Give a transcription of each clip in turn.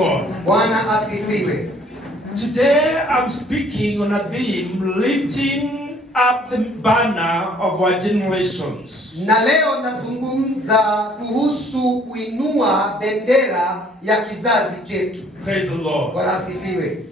Lord. Bwana asifiwe. Today I'm speaking on a theme, lifting up the banner of our generations. Na leo nazungumza kuhusu kuinua bendera ya kizazi chetu. Praise the Lord. Bwana asifiwe.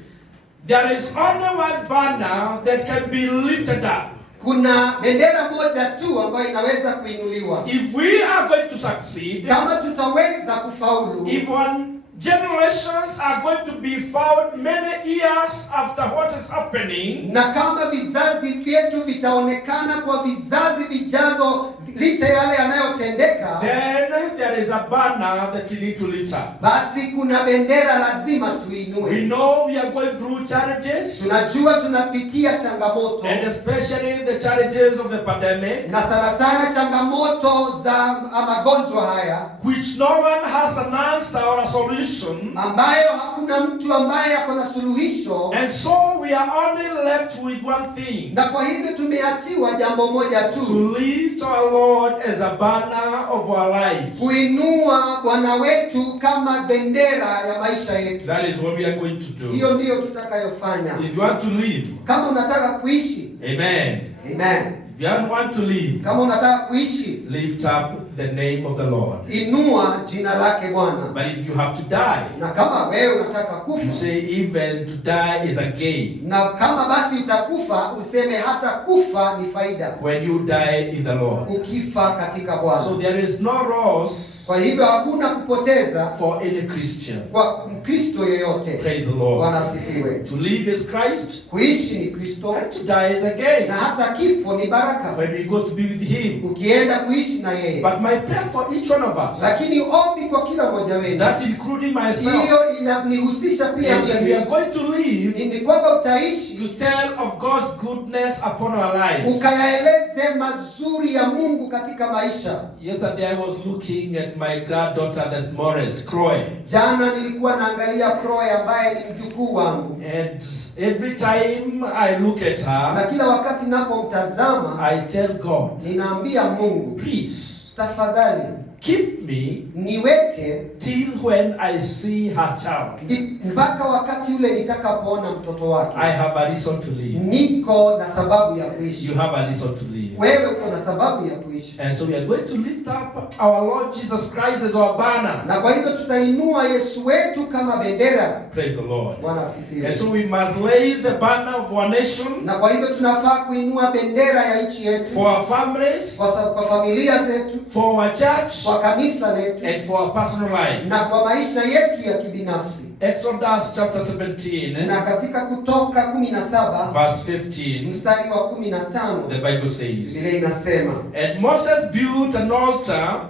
There is only one banner that can be lifted up. Kuna bendera moja tu ambayo inaweza kuinuliwa. If we are going to succeed, Kama tutaweza kufaulu, if one generations are going to be found many years after what is happening, na kama vizazi vyetu vitaonekana kwa vizazi vijazo licha yale yanayotendeka, then there is a banner that we need to lift up. basi kuna bendera lazima We tuinue. know we are going through challenges, Tunajua tunapitia changamoto, and especially the challenges of the pandemic, na sana sana changamoto za magonjwa haya which no one has an answer or a solution. ambayo hakuna mtu ambaye ako na suluhisho, And so we are only left with one thing, na kwa hivyo tumeachiwa jambo moja tu, to lift our Lord as a banner of our lives. kuinua Bwana wetu kama bendera ya maisha yetu. That is what we are going to do. Hiyo ndiyo tutakayofanya. If you want to live, Kama unataka kuishi, amen. amen. If you want to live, Kama unataka kuishi, lift up the name of the Lord. inua jina lake Bwana. But if you have to die, Na kama wewe unataka you kufa, say even to die is a gain. na kama basi utakufa, useme hata kufa ni faida When you die in the Lord. ukifa katika So Bwana. there is no loss Kwa hivyo hakuna kupoteza for any Christian. kwa Mkristo yeyote. Praise the Lord. Bwana asifiwe. To live is Christ, Kuishi ni Kristo, and to die is a gain. na hata kifo ni baraka When we go to be with Him. ukienda kuishi na yeye. But my prayer for each one of us, Lakini ombi kwa kila mmoja wenu, that including myself, hiyo inanihusisha pia is that we are mimi, going to live ni kwamba utaishi to tell of God's goodness upon our lives. ukayaeleze mazuri ya Mungu katika maisha. Yesterday I was looking at my granddaughter, this Morris Croy, Jana nilikuwa naangalia Croy ambaye ni mjukuu wangu, and every time I look at na her, kila wakati ninapomtazama I tell God, ninaambia Mungu, please tafadhali keep me niweke till when I see her child. mpaka wakati ule nitakapoona mtoto wake. I have a reason to live. Niko na sababu ya kuishi. You have a reason to live. Wewe uko na sababu ya kuishi. And so we are going to lift up our Lord Jesus Christ as our banner. Na kwa hivyo tutainua Yesu wetu kama bendera. Praise the Lord. Bwana And asifiwe. so we must raise the banner of our nation, Na kwa hivyo tunafaa kuinua bendera ya nchi yetu, for our families, kwa familia zetu, for our church, kwa kanisa letu, and for our personal lives. na kwa maisha yetu ya kibinafsi. Exodus chapter 17, Na katika Kutoka 17 verse 15, mstari wa 15 the Bible says, Biblia inasema, and Moses built an altar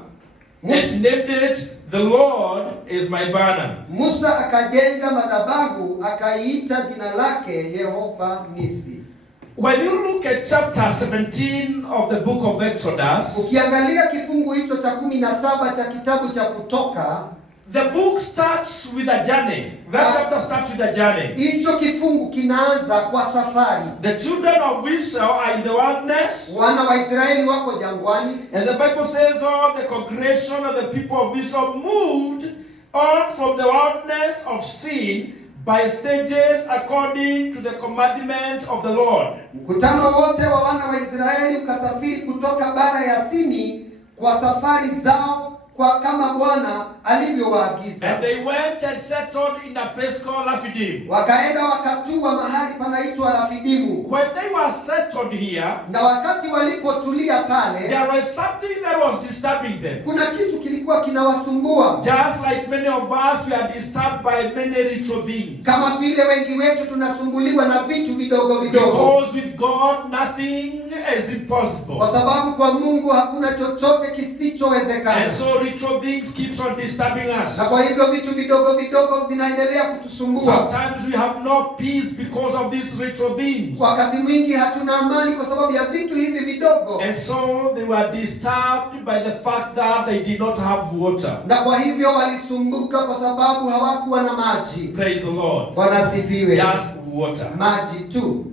and named it, the Lord is my banner. Musa akajenga madhabahu akaiita jina lake Yehova Nisi. When you look at chapter 17 of the book of Exodus, Ukiangalia kifungu hicho cha 17 cha kitabu cha Kutoka, the book starts with a journey. That chapter starts with a journey. hicho kifungu kinaanza kwa safari. The children of Israel are in the wilderness, Wana wa Israeli wako jangwani, and the Bible says all the congregation of the people of Israel moved on from the wilderness of sin by stages according to the commandment of the Lord. mkutano wote wa wana wa Israeli ukasafiri kutoka bara ya Sini kwa safari zao kwa kama Bwana alivyowaagiza. And they went and settled in a place called Rephidim. Wakaenda wakatua mahali panaitwa Rafidimu. When they were settled here, Na wakati walipotulia pale, there was something that was disturbing them. kuna kitu kilikuwa kinawasumbua. Just like many of us, we are disturbed by many ritual things. Kama vile wengi wetu tunasumbuliwa na vitu vidogo vidogo. Because with God, nothing is impossible. Kwa sababu kwa Mungu hakuna chochote kisichowezekana. And so ritual things keeps on disturbing us. Na kwa hivyo vitu vidogo vidogo vinaendelea kutusumbua. Sometimes we have no peace because of these ritual things. Wakati mwingi hatuna amani kwa sababu ya vitu hivi vidogo. And so they were disturbed by the fact that they did not have water. Na kwa hivyo walisumbuka kwa sababu hawakuwa na maji. Praise the Lord. Bwana asifiwe. Just water. Maji tu.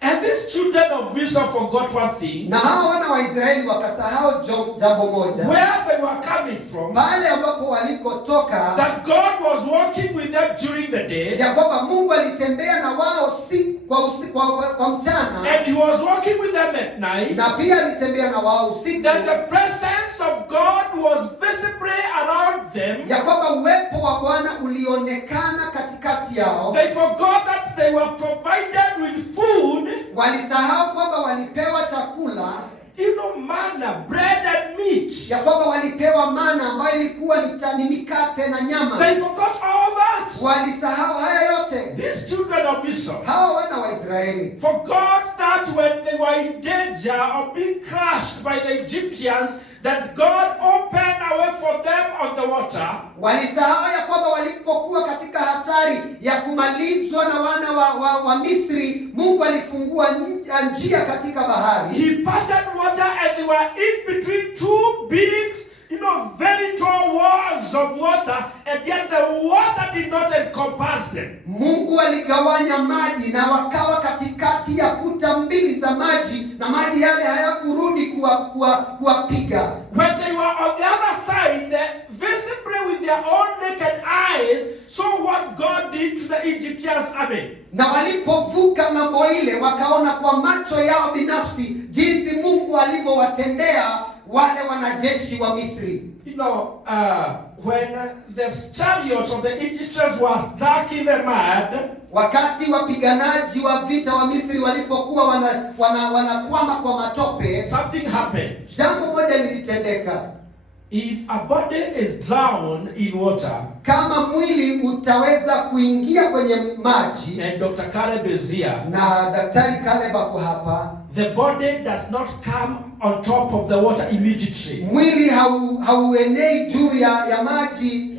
And these children of Israel forgot one thing. Na hawa wana wa Israeli wakasahau jambo moja. Where they were coming from, Pale ambapo walikotoka, that God was walking with them during the day, ya kwamba Mungu alitembea na wao kwa mchana, and he was walking with them at night, na pia alitembea na wao usiku, that the presence of God was visibly around them, ya kwamba uwepo wa Bwana ulionekana katikati yao. they forgot that they were provided with food, Walisahau kwamba walipewa chakula, manna, bread and meat. ya kwamba walipewa mana ambayo ilikuwa ni mikate na nyama. They forgot all that. Walisahau haya yote. These children of Israel Hawa wana wa Israeli forgot that when they were in danger of being crushed by the Egyptians, that God opened a way for them on the water. Walisahau ya kwamba walipokuwa katika hatari ya kumalizwa na wana wa Misri, Mungu alifungua njia katika bahari. He parted water and they were in between two big, very tall walls of water, and yet the water did not encompass them. Mungu aligawanya maji na wakawa katikati ya kuta mbili za maji, na maji yale hayakurudi kuwapiga. When they were on the other side, they visibly with their own naked eyes saw what God did to the Egyptians' army. Na walipovuka mambo ile, wakaona kwa macho yao binafsi jinsi Mungu alivyowatendea wale wanajeshi wa Misri. When the chariots of the Egyptians were stuck in the mud, wakati wapiganaji wa vita wa Misri walipokuwa wanakwama kwa matope, something happened. Jambo moja lilitendeka. If a body is drowned in water, kama mwili utaweza kuingia kwenye maji, and Dr. Caleb is here, na Daktari Caleb ako hapa, the body does not come on top of the water immediately. Mwili hauenei juu ya maji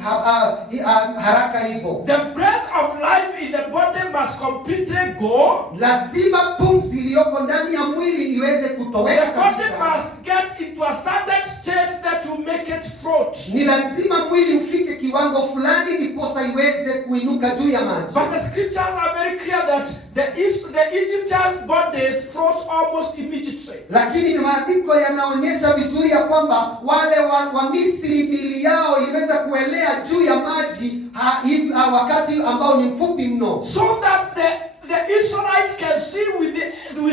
haraka hivyo. The breath of life in the body must completely go. Lazima pumzi iliyoko ndani ya mwili iweze kutoweka kabisa. The body must get into a certain state that will make it float. Ni lazima mwili ufike kiwango fulani ndiposa iweze kuinuka juu ya maji. But the scriptures are very clear that the Egyptians' bodies float almost immediately. Lakini maandiko yanaonyesha vizuri ya kwamba wale wa Misri miili yao iliweza kuelea juu ya maji wakati ambao ni mfupi mno. So that the Israelites can see with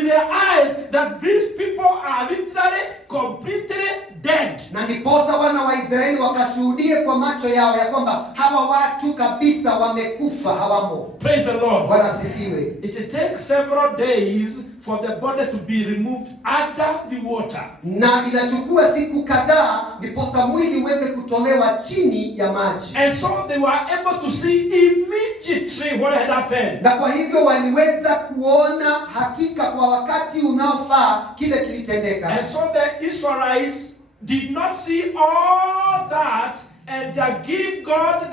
their eyes that these people are literally completely dead. Na ndiposa wana wa Israeli wakashuhudie kwa macho yao ya kwamba hawa watu kabisa wamekufa, hawamo. Praise the Lord. Bwana asifiwe. It takes several days for the body to be removed under the water. Na inachukua siku kadhaa ndiposa mwili uweze kutolewa chini ya maji. And so they were able to see immediately what had happened. Na kwa hivyo waliweza kuona hakika kwa wakati unaofaa kile kilitendeka. And so the Israelites did not see all that and give God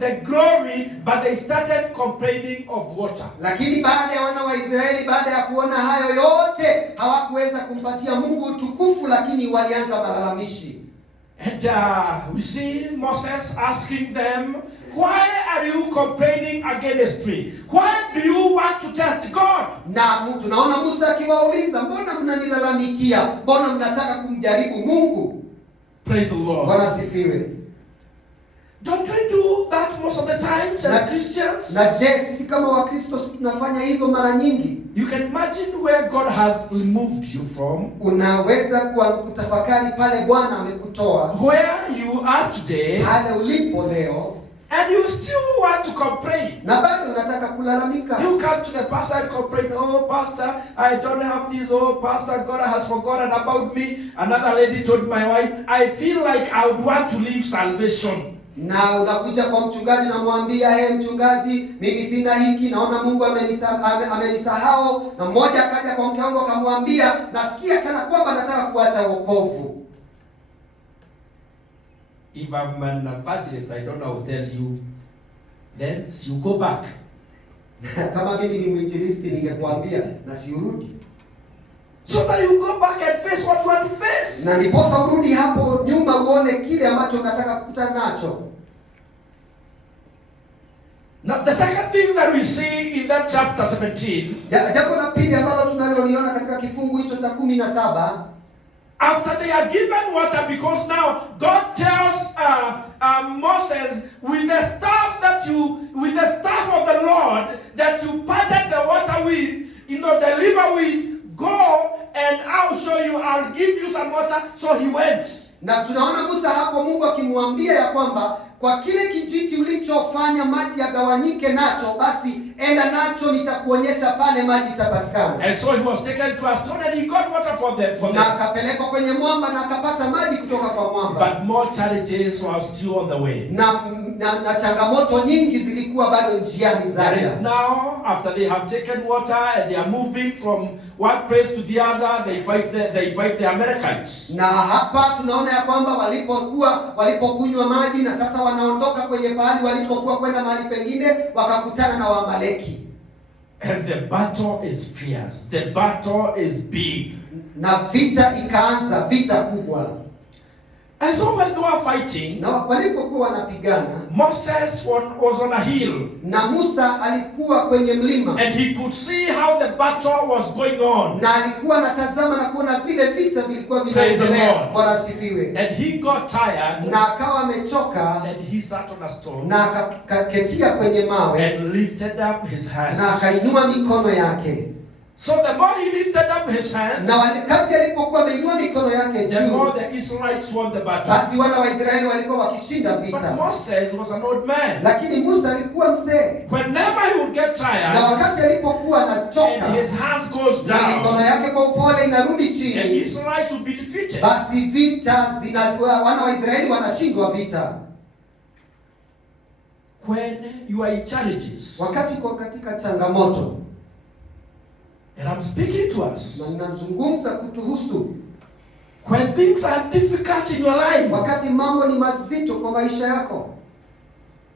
the glory, but they started complaining of water. Lakini baada ya wana wa Israeli, baada ya kuona hayo yote, hawakuweza kumpatia Mungu utukufu, lakini walianza malalamishi. And we see Moses asking them, why are you complaining against me? Why do you want to test God? Na tunaona Musa akiwauliza, mbona mnanilalamikia? Mbona mnataka kumjaribu Mungu? Praise the Lord. Bwana asifiwe. Don't we do that most of the times as Christians? Na je, sisi kama Wakristo tunafanya hivyo mara nyingi? You can imagine where God has removed you from. Unaweza kutafakari pale Bwana amekutoa. Where you are today. Pale ulipo leo. And you still want to complain. Na bado unataka kulalamika. You come to the pastor and complain, oh pastor, I don't have this, oh pastor, God has forgotten about me. Another lady told my wife, I feel like I would want to leave salvation. Na unakuja kwa mchungaji na mwambia, mchungaji, mimi sina hiki, naona Mungu amenisahau. Na mmoja akaja kwa mke wangu akamwambia, nasikia kana kwamba nataka kuacha wokovu. If I'm an evangelist, I don't know how to tell you, then you go back. Kama mimi ni mwinjilisti ningekuambia na siurudi. So that you go back and face what you want to face. Na niposa urudi hapo nyuma uone kile ambacho unataka kukutana nacho. Now the second thing that we see in that chapter 17. Jambo la pili ambalo tunaloliona katika kifungu hicho cha 17. After they are given water, because now God tells Moses, with the staff that you that you parted the water with, the river with, go and I'll show you, I'll give you some water. So he went. Na tunaona Musa hapo Mungu akimwambia ya kwamba kwa kile kijiti ulichofanya maji yagawanyike nacho, basi enda nacho, nitakuonyesha pale maji itapatikana. And so he was taken to a stone and he got water for them. Na akapelekwa kwenye mwamba na akapata maji kutoka kwa mwamba. But more challenges were still on the way. Na changamoto nyingi zilikuwa bado njiani zake. There is now, after they have taken water and they are moving from one place to the other, they fight the Amalekites. Na hapa tunaona ya kwamba walipokunywa maji na sasa wanaondoka kwenye pahali walipokuwa kwenda mahali pengine, wakakutana na Waamaleki. And the battle is fierce. The battle is big. Na vita ikaanza, vita kubwa. And so when they were fighting, na walipokuwa wanapigana, Moses was on a hill. Na Musa alikuwa kwenye mlima. And he could see how the battle was going on. Na alikuwa anatazama na kuona vile vita vilikuwa vinaendelea. Bwana asifiwe. And he got tired. Na akawa amechoka. And he sat on a stone. Na akaketia kwenye mawe. And lifted up his hands. Na akainua mikono yake. So the more he lifted up his hands, na wakati alipokuwa ameinua mikono yake juu, the more the Israelites won the battle. Basi wana wa Israeli walikuwa wakishinda vita. But Moses was an old man. Lakini Musa alikuwa mzee. Whenever he would get tired, na wakati alipokuwa anachoka, and his hands goes down, na mikono yake kwa upole inarudi chini, the Israelites would be defeated. Basi vita wana wa Israeli wanashindwa vita. When you are in challenges, wakati uko katika changamoto, and I'm speaking to us, na ninazungumza kutuhusu, when things are difficult in your life, wakati mambo ni mazito kwa maisha yako,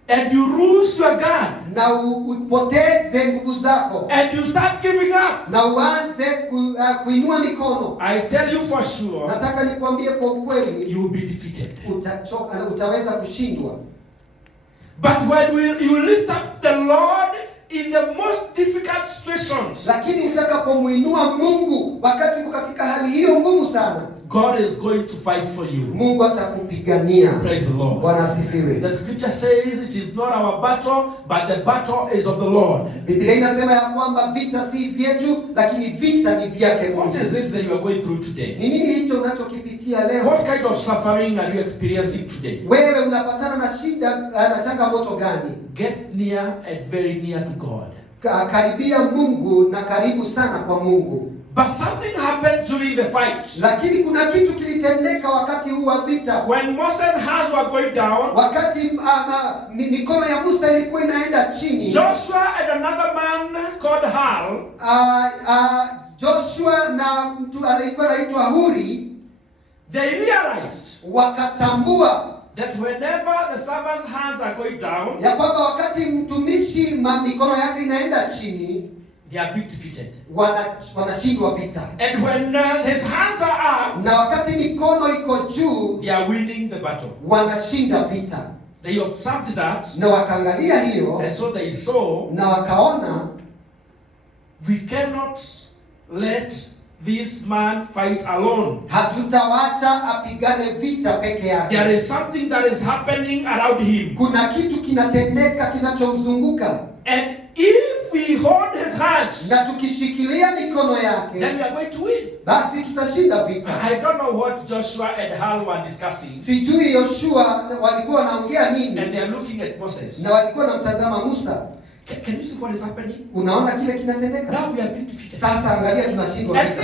and you lose your guard, na upoteze nguvu zako, and you start giving up, na uanze kuinua mikono, I tell you for sure, nataka nikwambie kwa ukweli, you will be defeated. Utachoka na utaweza kushindwa. But when you lift up the Lord in the most difficult situations, lakini utakapomuinua Mungu wakati uko katika hali hiyo ngumu sana, God is going to fight for you. Mungu atakupigania. Praise the Lord. Bwana asifiwe. The scripture says it is not our battle, but the battle is of the Lord. Biblia inasema ya kwamba vita si vyetu, lakini vita ni vyake Mungu. What is it that you are going through today? Ni nini hicho unachokipitia leo? What kind of suffering are you experiencing today? Wewe unapatana na shida na changamoto gani? Get near and very near to God. Karibia Mungu na karibu sana kwa Mungu. But something happened during the fight. Lakini kuna kitu kilitendeka wakati huu wa vita. When Moses' hands were going down, wakati mikono ya Musa ilikuwa inaenda chini, Joshua and another man called Hur, Joshua na mtu aliyekuwa anaitwa Huri, they realized, wakatambua, that whenever the servant's hands are going down, ya kwamba wakati mtumishi mikono yake inaenda chini, they are being defeated. Wanashindwa vita. And when his hands are up, na wakati mikono iko juu, they are winning the battle. Wanashinda vita. They observed that, na wakaangalia hiyo, and so they saw, na wakaona, we cannot let this man fight alone. Hatutawacha apigane vita peke yake. There is something that is happening around him. Kuna kitu kinatendeka kinachomzunguka. And if we hold his hands, na tukishikilia mikono yake, then we are going to win. Basi tutashinda vita. I don't know what Joshua and Hur were discussing. Sijui Yoshua walikuwa wanaongea nini. And they are looking at Moses. Na walikuwa wanamtazama Musa. Can you see what is happening? Unaona kile kinatendeka? Now we are being defeated. Sasa angalia tunashindwa vita.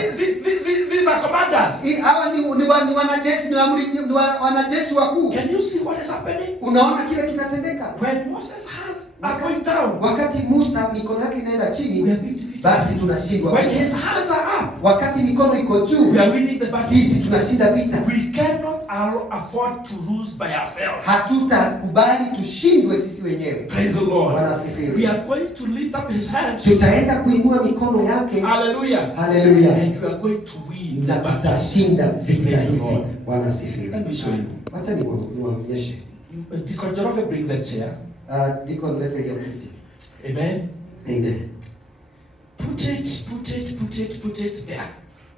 These are commanders. Hawa ni wanajeshi, ni wanajeshi wakuu. Can you see what is happening? Unaona kile kinatendeka? When Moses' hands are going down, wakati Musa mikono yake inaenda chini, we are being defeated. Basi tunashindwa. When his hands are up, wakati mikono iko juu, we are winning the battle. Sisi tunashinda vita. We cannot afford to lose by ourselves. Hatutakubali tushindwe sisi wenyewe. Praise the Lord. Bwana asifiwe. We are going to lift up his hands. Tutaenda kuinua mikono yake. Hallelujah. Hallelujah. And we are going to win na the battle. Tutashinda vita hivi. Bwana asifiwe. Let me show you. Wacha niwaonyeshe. Deacon Joroge, bring that chair. Deacon, leta hiyo kiti. Amen. Amen. Put it there.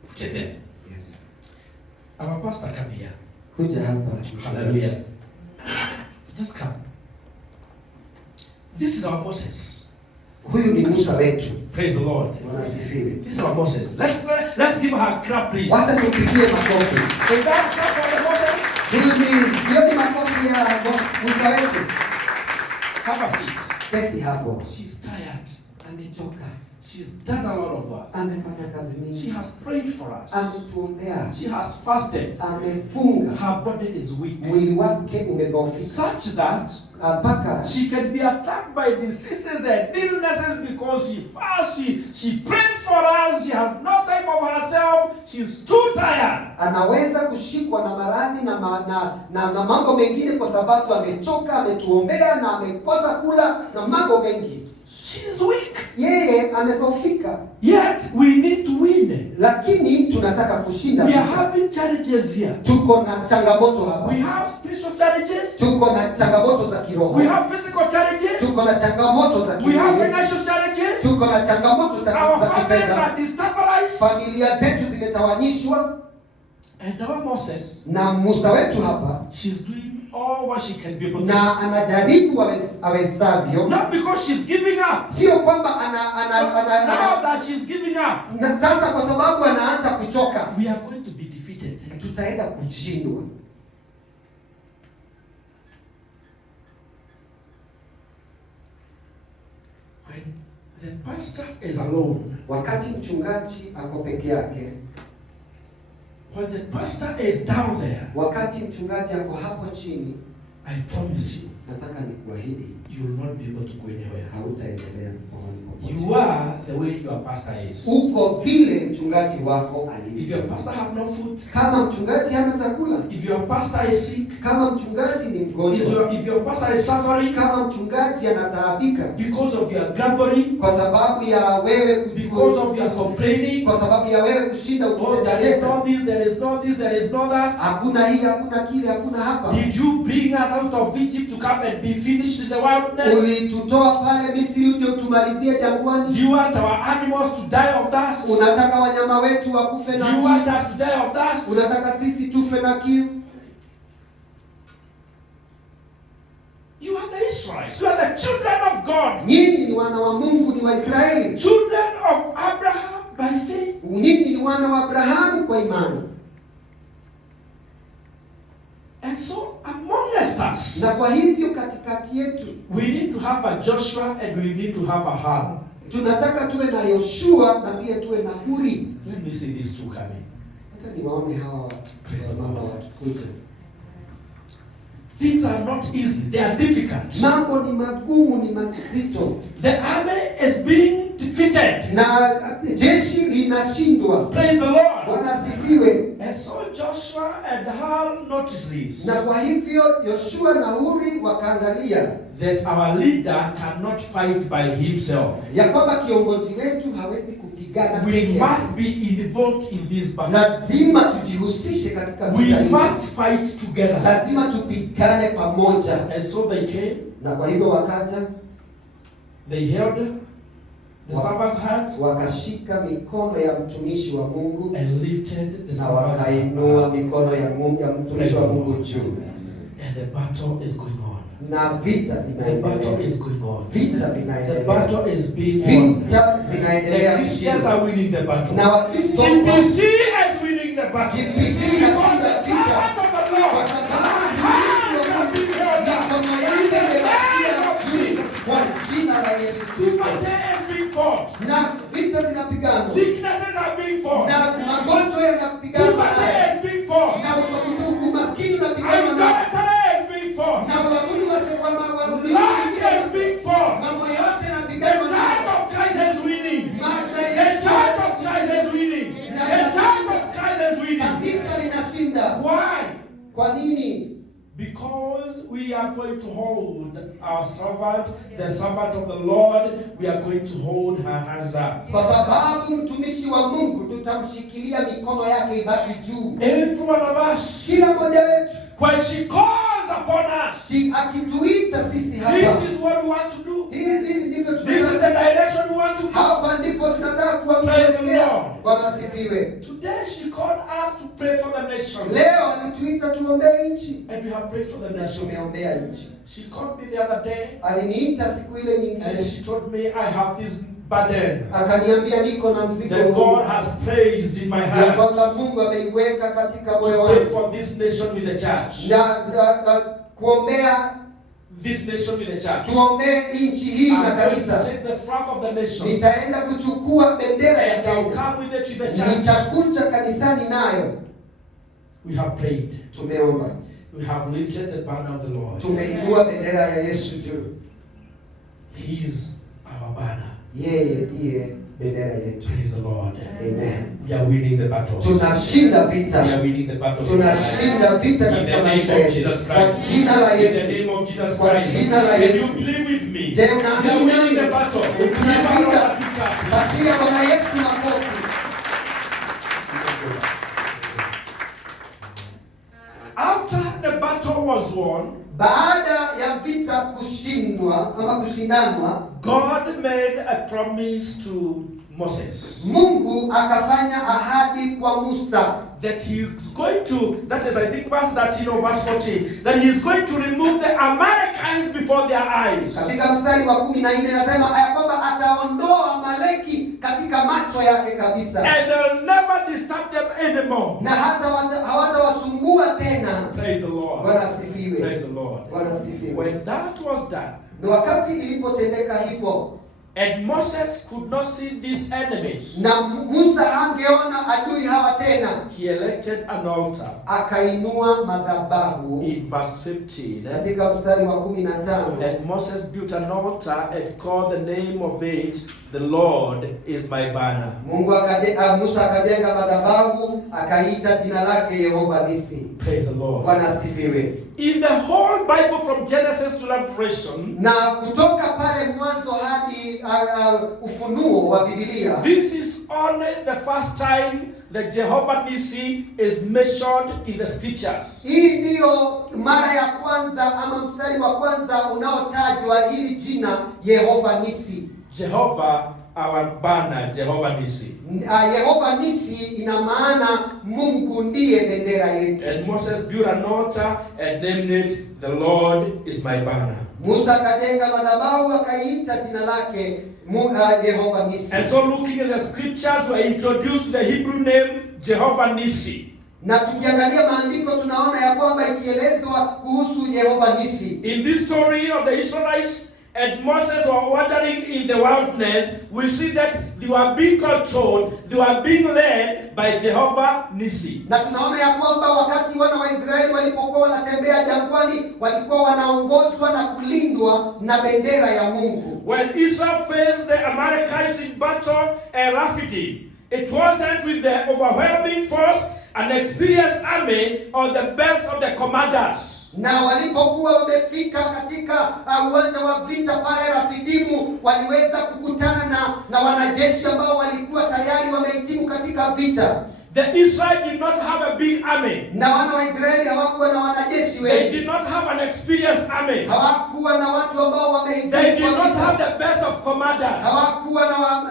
Put it there. Yes. Our pastor come here. Kuja hapa. Hallelujah. Just come. This is our Moses. Huyu ni Musa wetu. Praise the Lord. Bwana asifiwe. This is our Moses. Let's give her a clap, please. Wacha tupigie makofi. Is that clap for the Moses? Hiyo ni makofi ya Musa wetu. Have a seat. Keti hapo. She's tired. Amechoka. She's done a lot of work. Amefanya kazi mingi. She has prayed for us. Ametuombea. She has fasted. Amefunga. Her body is weak. Mwili wake umedhoofika. Such that mpaka she can be attacked by diseases and illnesses because she fasts, she prays for us, she has no time of herself, she's too tired. Anaweza kushikwa na maradhi na mambo mengine kwa sababu amechoka, ametuombea na amekosa kula na mambo mengi. She's weak. Yeye amedhoofika. Yet we need to win. Lakini tunataka kushinda. We are having challenges here. Tuko na changamoto hapa. We have spiritual challenges. Tuko na changamoto za kiroho. We have physical challenges. Tuko na changamoto za we have kimwili. financial challenges. Tuko na changamoto za Our families kifedha. are destabilized. Familia zetu zimetawanyishwa. And our Moses, na Musa wetu hapa, she's doing all what she can be able to. Na anajaribu awezavyo. Not because she's giving up. Sio kwamba now that she's giving up. Na sasa kwa sababu anaanza kuchoka. We are going to be defeated. Tutaenda kushindwa. When the pastor is alone, wakati mchungaji ako peke yake, when the pastor is down there, wakati mchungaji ako hapo chini, I promise you, nataka nikuahidi, you will not be able to go anywhere. Hautaendelea popote. You are the way your pastor is. Uko vile mchungaji wako alivyo. If your pastor have no food, kama mchungaji hana chakula, if your pastor is sick, kama mchungaji ni mgonjwa, if your pastor is suffering, kama mchungaji anataabika because of your grumbling, kwa sababu ya wewe because of your complaining, kwa sababu ya wewe kushinda there is no this, there is no this, there is no that. Hakuna hii, hakuna kile, hakuna hapa. Did you bring us out of Egypt to come and be finished in the wilderness? Ulitutoa pale Misri uje utumalizie jangwani. Do you want our animals to die of thirst? Unataka wanyama wetu wakufe na kiu? Do you want us to die of thirst? Unataka sisi tufe na kiu? You are the Israelites. You are the children of God. Nyinyi ni wana wa Mungu, ni Waisraeli. Children of Abraham by faith. Nyinyi ni wana wa Abrahamu kwa imani. And so amongst us, na kwa hivyo katikati yetu, we need to have a Joshua and we need to have a Hur. Tunataka tuwe na Yoshua na pia tuwe na Huri. Let me see these two coming. Hata niwaone hawa mama wakikuja. Things are not easy, they are difficult. Mambo ni magumu, ni mazito. The army is being defeated. Na jeshi linashindwa. Praise the Lord. Bwana asifiwe. And so Joshua and Hur noticed this. Na kwa hivyo Yoshua na Huri wakaangalia that our leader cannot fight by himself. Ya kwamba kiongozi wetu hawezi kupigana we peke yake. must be involved in this battle. Lazima tujihusishe katika vita hii. We must fight together. Lazima tupigane pamoja. And so they came. Na kwa hivyo wakaja. They held the servant's hands. Wakashika mikono ya mtumishi wa Mungu. And lifted the na servant's wakainua mikono ya Mungu ya mtumishi wa Mungu juu. And the battle is going on. Na vita vinaendelea. The battle is going on. Vita vinaendelea. The battle is being won. Vita zinaendelea. The Christians are winning the battle. Na Wakristo GPC is winning the battle. GPC inashinda vita. Kwa sababu mikono yake imebakia juu kwa jina la Yesu Kristo. Na vita zinapiganwa. Sicknesses are being fought. Na magonjwa yanapiganwa. Na umaskini unapiganwa. Na uabudi wa mambo yote yanapigana. The church of Christ is winning. The church of Christ is winning. The church of Christ is winning. Kanisa linashinda. Why? Kwa nini? Because we are going to hold our servant, the servant of the Lord, we are going to hold her hands up. Kwa sababu mtumishi wa Mungu tutamshikilia mikono yake ibaki juu. Every one of us, kila mmoja wetu, when she calls upon us. Si akituita sisi hapa. This is what we want to do. Hivi ndivyo This is the direction we want to go. hapa ndipo tunataka kuelekea. Bwana asifiwe. Today she called us to pray for the nation. Leo alituita tuombee nchi. And we have prayed for the Na nation. tumeombea nchi. She called me the other day. Aliniita siku ile And nyingine. she told me I have this burden Akaniambia niko na mzigo that huu. God has placed in my Ya kwamba heart Mungu ameiweka katika to moyo pray wangu. for this nation with the church. Na kuombea This nation with the church. tuombee nchi hii I'm na going to kanisa. take the flag of the nation Nitaenda kuchukua bendera ya and I'll Kenya. come with it to the church. Nitakuja kanisani nayo. We have prayed. Tumeomba. We have lifted the banner of the Lord. Tumeinua bendera ya Yesu juu. He is our banner. Yeye ndiye bendera yetu. Praise the Lord. Amen. We are winning the battles. Tunashinda We vita. are winning the battles. In Tunashinda vita the katika name maisha of yetu. Jesus Kwa Christ. jina la In the Yesu. name of Jesus Kwa Christ. jina la Can Yesu. you believe with me? Je, We are unaamini winning the nami? battle. Tunashinda. Patia Bwana Yesu makofi. After the battle was won, Baada ya vita kushindwa ama kushindanwa, God made a promise to Moses Mungu akafanya ahadi kwa Musa that he is going to, that is I think verse 13 or verse 14, that he is going to remove the Amalekites before their eyes. katika mstari wa 14 nasema ya kwamba ataondoa Amaleki katika macho yake kabisa, And they'll never disturb them anymore. na hata hawatawasumbua tena. Praise the Lord. Bwana asifiwe. Praise the Lord. Bwana asifiwe. When that was done, Na wakati ilipotendeka hivyo, and Moses could not see these enemies, na Musa hangeona adui hawa tena, he erected an altar. akainua madhabahu In verse 15, katika mstari wa 15. and Moses built an altar and called the name of it, the Lord is my banner. Musa akajenga madhabahu akaita jina lake Yehova Nisi. Praise the Lord. Bwana asifiwe. In the whole Bible from Genesis to Revelation, Na kutoka pale mwanzo hadi ufunuo wa Biblia, this is only the first time that Jehovah Nissi is mentioned in the scriptures. hii ndiyo mara ya kwanza ama mstari wa kwanza unaotajwa hili jina Yehova Nisi. Jehovah, our banner, Jehovah Nissi. Yehova Nisi ina maana Mungu ndiye bendera yetu. And Moses built an altar and named it, the Lord is my banner. Musa akajenga madhabahu akaiita jina lake Yehova Nisi. And so looking at the scriptures, we are introduced to the Hebrew name, Jehovah Nissi. Na tukiangalia maandiko tunaona ya kwamba ikielezwa kuhusu Yehova Nisi. In this story of the Israelites, and Moses were wandering in the wilderness, we see that they were being controlled, they were being led by Jehovah Nissi. Na tunaona ya kwamba wakati wana wa Israeli walipokuwa wanatembea jangwani, walikuwa wanaongozwa na kulindwa na bendera ya Mungu. When Israel faced the Amalekites in battle at Rephidim, it wasn't with the overwhelming force, an experienced army, or the best of the commanders. Na walipokuwa wamefika katika uwanja wa vita pale Refidimu, waliweza kukutana na wanajeshi ambao walikuwa tayari wamehitimu katika vita. The Israel did not have a big army. Na wana wa Israeli hawakuwa na wanajeshi They wengi. did not have an experienced army. Hawakuwa na watu ambao wamehitimu They did kwa not have vita. the best of commanders. Hawakuwa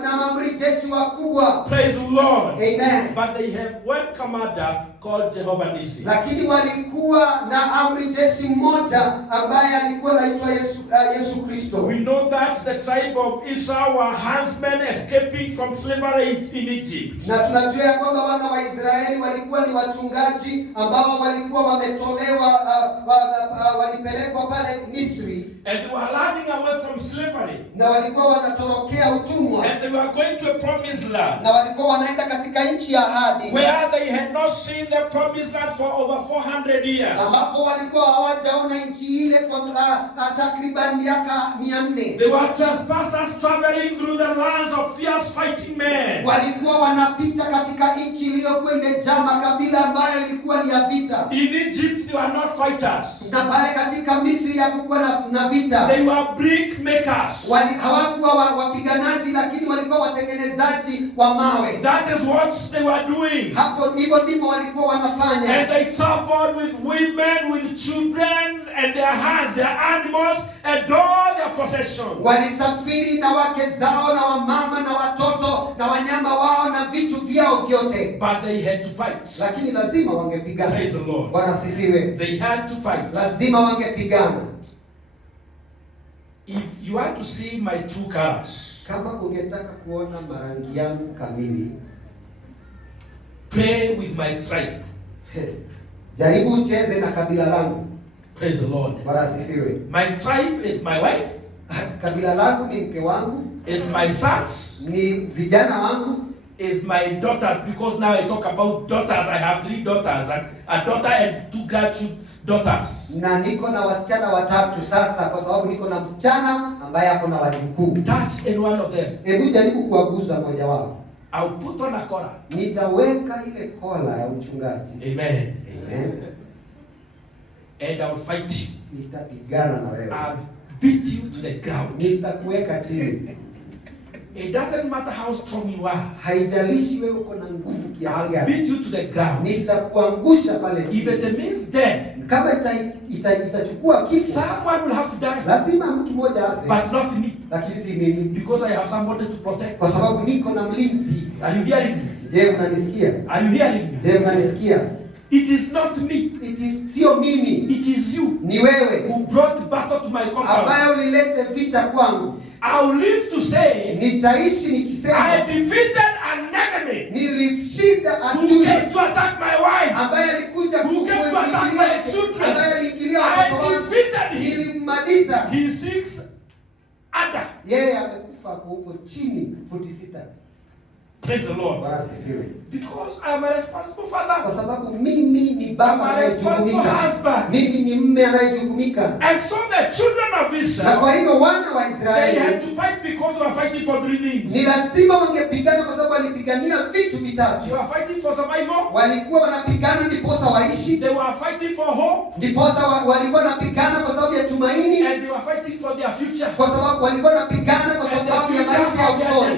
na maamri jeshi wakubwa. Praise the Lord. Amen. But they have one commander called Jehovah Nissi. Lakini walikuwa na amri jeshi mmoja ambaye alikuwa anaitwa Yesu Kristo. We know that the tribe of Israel were huntsmen escaping from slavery in Egypt. Na tunajua ya kwamba wana wa Israeli walikuwa ni wachungaji ambao walikuwa wametolewa walipelekwa pale Misri. And they were running away from slavery. Na walikuwa wanatorokea utumwa. And they were going to a promised land. Na walikuwa wanaenda katika nchi ya ahadi. Where they had not seen the promised land for over 400 years. Ambapo walikuwa hawajaona nchi ile kwa takriban miaka 400. They were trespassers traveling through the lands of fierce fighting men. Walikuwa wanapita katika nchi iliyokuwa imejaa makabila ambayo ilikuwa ni ya vita. In Egypt they were not fighters. Na pale katika Misri hakukuwa na vita. They were brick makers. Hawakuwa wapiganaji, lakini walikuwa watengenezaji wa mawe. That is what they were doing. Hapo hivyo ndivyo walikuwa wanafanya. And they traveled with women, with children, and their hands, their animals, and all their possessions. Walisafiri na wake zao na wamama na watoto na wanyama wao na vitu vyao vyote. But they had to fight. Lakini lazima wangepigana. Praise the Lord. Bwana sifiwe. They had to fight. Lazima wangepigana. If you want to see my true colors, kama ungetaka kuona marangi yangu kamili, play with my tribe. Jaribu ucheze na kabila langu. Praise the Lord. Bwana sifiwe. My tribe is my wife. Kabila langu ni mke wangu. Is my sons. Ni vijana wangu. Is my daughters, because now I talk about daughters. I have 3 daughters, a daughter and 2 daughters. Na niko na wasichana watatu sasa, kwa sababu niko na msichana ambaye ako na wajukuu. Touch any one of them. Hebu jaribu kuwaguza mmoja wao. I'll put on a collar. Nitaweka ile kola ya uchungaji. Amen. Amen. And I'll fight you. Nitapigana na wewe. I'll beat you to the ground. Nitakuweka chini. It doesn't matter how strong you are. Haijalishi wewe uko na nguvu kiasi I'll gani. beat you to the ground. Nitakuangusha pale chini. If it means death, kama itachukua kifo, someone will have to die. Lazima mtu mmoja afe. But not me. Lakini si mimi. Because I have somebody to protect. Kwa sababu niko na mlinzi. Are you hearing me? Je, mnanisikia? Are you hearing me? Je, mnanisikia? It is not me. It is sio mimi. It is you. Ni wewe. Who brought battle to my compound. Ambaye ulilete vita kwangu. I will live to say, nitaishi nikisema, I defeated an enemy. Nilishinda adui. Who came to attack my wife. Ambaye alikuja who came to attack my children. Ambaye aliingilia I watoto wangu. defeated him. Nilimmaliza. He seeks under. Yeye amekufa huko chini 46. Praise the Lord. Bwana sifiwe. Because I am a responsible father. Kwa sababu mimi ni baba anayejukumika. Mimi ni mume anayejukumika. And so the children of Israel, na kwa hivyo wana wa Israeli, they had to fight because they were fighting for 3 things. Ni lazima wangepigana kwa sababu walipigania vitu vitatu. They were fighting for survival. Walikuwa wanapigana ndiposa waishi. They were fighting for hope. Ndiposa walikuwa wanapigana kwa sababu ya tumaini. And they were fighting for their future. Kwa sababu walikuwa wanapigana kwa sababu ya maisha ya usoni.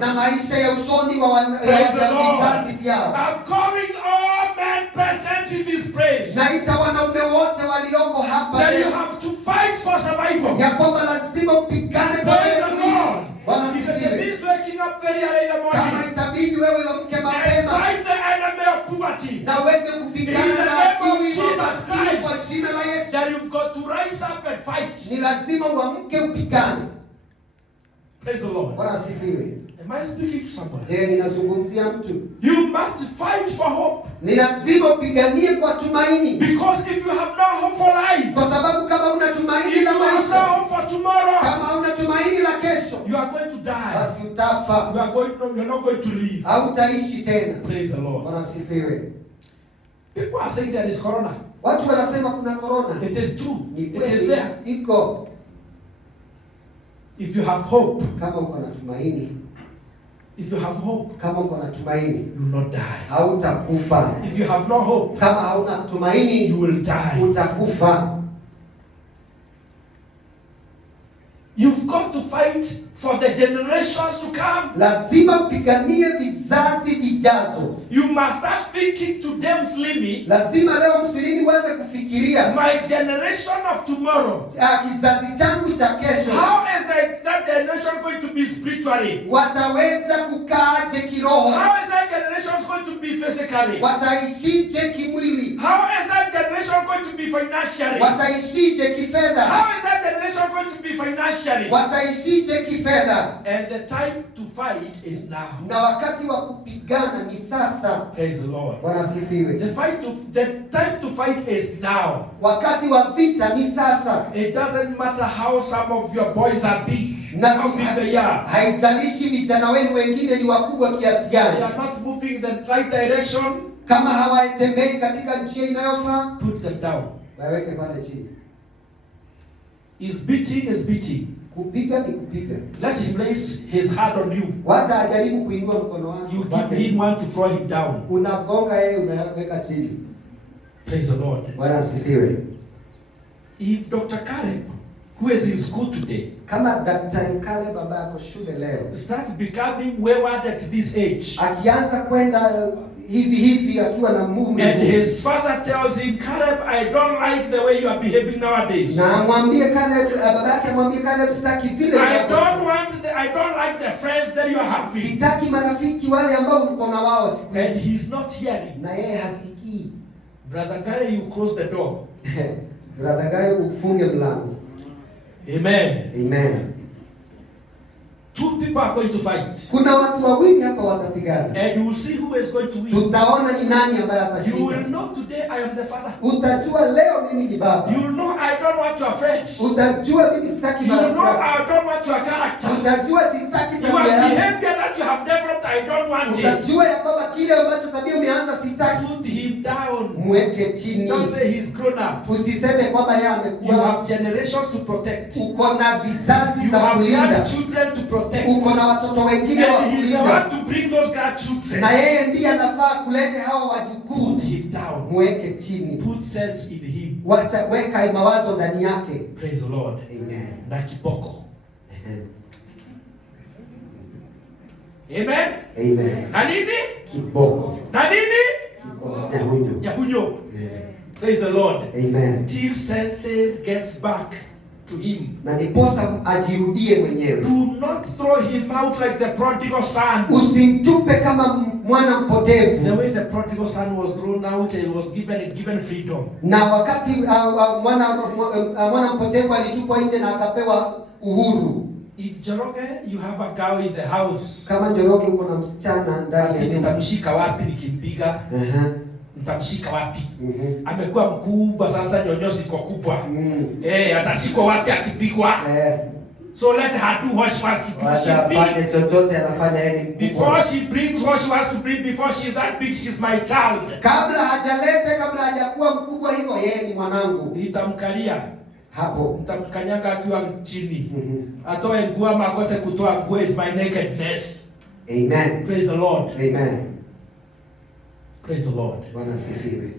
Na maisha ya usoni wa vizazi vyao. I'm calling all men present in this place. Naita wanaume wote walioko hapa that leo. You have to fight for survival. Ya kwamba lazima upigane kwa Lord. Bwana If it sifiwe. means waking up very early in the morning. Kama itabidi wewe uamke And mapema. fight the enemy of poverty. Na uweze kupigana na adui kwa jina la Yesu. That you've got to rise up and fight. Ni lazima uamke upigane. Praise the Lord. Bwana sifiwe. Am I speaking to someone? Je, ninazungumzia mtu? You must fight for hope. Ni lazima upiganie kwa tumaini. Because if you have no hope for life, kwa sababu kama una tumaini la maisha, if you have no hope for tomorrow, kama una tumaini la kesho, you are going to die. Basi utafa. You are not going to live. Hautaishi tena. Praise the Lord. Bwana sifiwe. People are saying there is corona. Watu wanasema kuna corona. It is true. It is there. Iko. If you have hope, kama uko na tumaini, if you have hope, kama uko na tumaini, you will not die. Hautakufa. If you have no hope, kama hauna tumaini, you will die. Utakufa. You've got to fight for the generations to come. Lazima upiganie vizazi vijazo. You must start thinking to them, Slimy. Lazima leo msilini uanze kufikiria. My generation of tomorrow. Kizazi changu cha kesho. How is that generation going to be spiritually? Wataweza kukaaje kiroho? How is that generation going to be physically? Wataishije kimwili? How is that generation going to be financially? Wataishije kifedha? How is that generation going to be financially? Wataishije kifedha? And the time to fight is now. Na wakati wa kupigana ni sasa. Praise the Lord. Bwana sifiwe. The time to fight is now. Wakati wa vita ni sasa. It doesn't matter how some of your boys are big. How big they are. Haijalishi vijana wenu wengine ni wakubwa kiasi gani. They are not moving in the right direction. Kama hawatembei katika njia inayofaa, put them down. Waweke pale chini. Is beating. Kupiga ni kupiga. Let him place his hand on you. Wacha ajaribu kuinua mkono wako. You give him one to throw him down. Unagonga yeye, unaweka chini. Praise the Lord. Bwana asifiwe. If Dr. Caleb who is in school today Kama Daktari Caleb baba yako shule leo, starts becoming wayward at this age, akianza kwenda hivi akiwa na umri, and his father tells him, Caleb, I don't like the way you are behaving nowadays. Na amwambie Caleb, baba yake amwambie Caleb, sitaki vile. I don't like the friends that you are having. Sitaki marafiki wale ambao mko na wao siku hizi. And he's not hearing. Na yeye hasikii. Brother Gary, you close the door. Brother Gary, ufunge mlango. Amen. Amen. Two people are going to fight. Kuna watu wawili hapa watapigana. And you will see who is going to win. Tutaona ni nani ambaye atashinda. You will know today I am the father. Utajua leo mimi ni baba. You will know I don't want your friends. Utajua mimi sitaki You will know marafiki. I don't want your character. Utajua sitaki Your tabia yako. behavior that you have developed, I don't want it. Utajua ya kwamba kile ambacho tabia umeanza sitaki. Put him down. Mweke chini. Don't say he's grown up. Usiseme kwamba yeye You amekuwa. have generations to protect. Uko na vizazi You za have kulinda. grandchildren to protect. Uko na watoto wengine wa And he's the kulinda. one to bring those grandchildren. Na yeye ndiye anafaa kulete hao wajukuu. Put him down. Mweke chini. Put sense in him. Wacha weka mawazo ndani yake. Praise the Lord. Amen. Na kiboko. Amen. Amen. Amen. Na nini? Kiboko. Na nini? Kiboko. Nyahunyo. Nyakunyo. Yes. Praise the Lord. Amen. Till senses gets back to him. Na niposa ajirudie mwenyewe. Do not throw him out like the prodigal son. Usimtupe kama mwana The mpotevu. way the prodigal son was thrown out and was given freedom. Na wakati mwana mpotevu alitupwa nje na akapewa uhuru. If Njoroge, you have a girl in the house. Kama Njoroge uko na msichana ndani ya nyumba. Nitamshika wapi nikimpiga? Nitamshika wapi? Amekuwa mkubwa sasa, nyonyo ziko kubwa. Atashikwa wapi akipigwa? So let her do what she wants to do. She's big. Chochote anafanya yeye ni Before she brings what she wants to bring, before she is that big, she's my child. Kabla hajakuwa mkubwa hivyo, yeye ni mwanangu. Nitamkalia hapo, nitamkanyaga akiwa chini. Atoe nguo ama akose kutoa nguo, is my nakedness. Amen. Praise the Lord. Amen. Praise the Lord. Bwana sifiwe.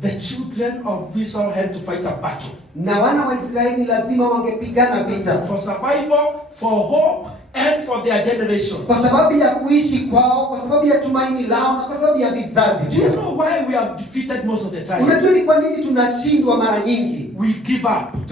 The children of Israel had to fight a battle. Na wana wa Israeli lazima wangepigana vita. For survival, for hope, and for their generation. Kwa sababu ya kuishi kwao, kwa sababu ya tumaini lao, na kwa sababu ya vizazi. Do you know why we are defeated most of the time? Unajua ni kwa nini tunashindwa mara nyingi? We give up.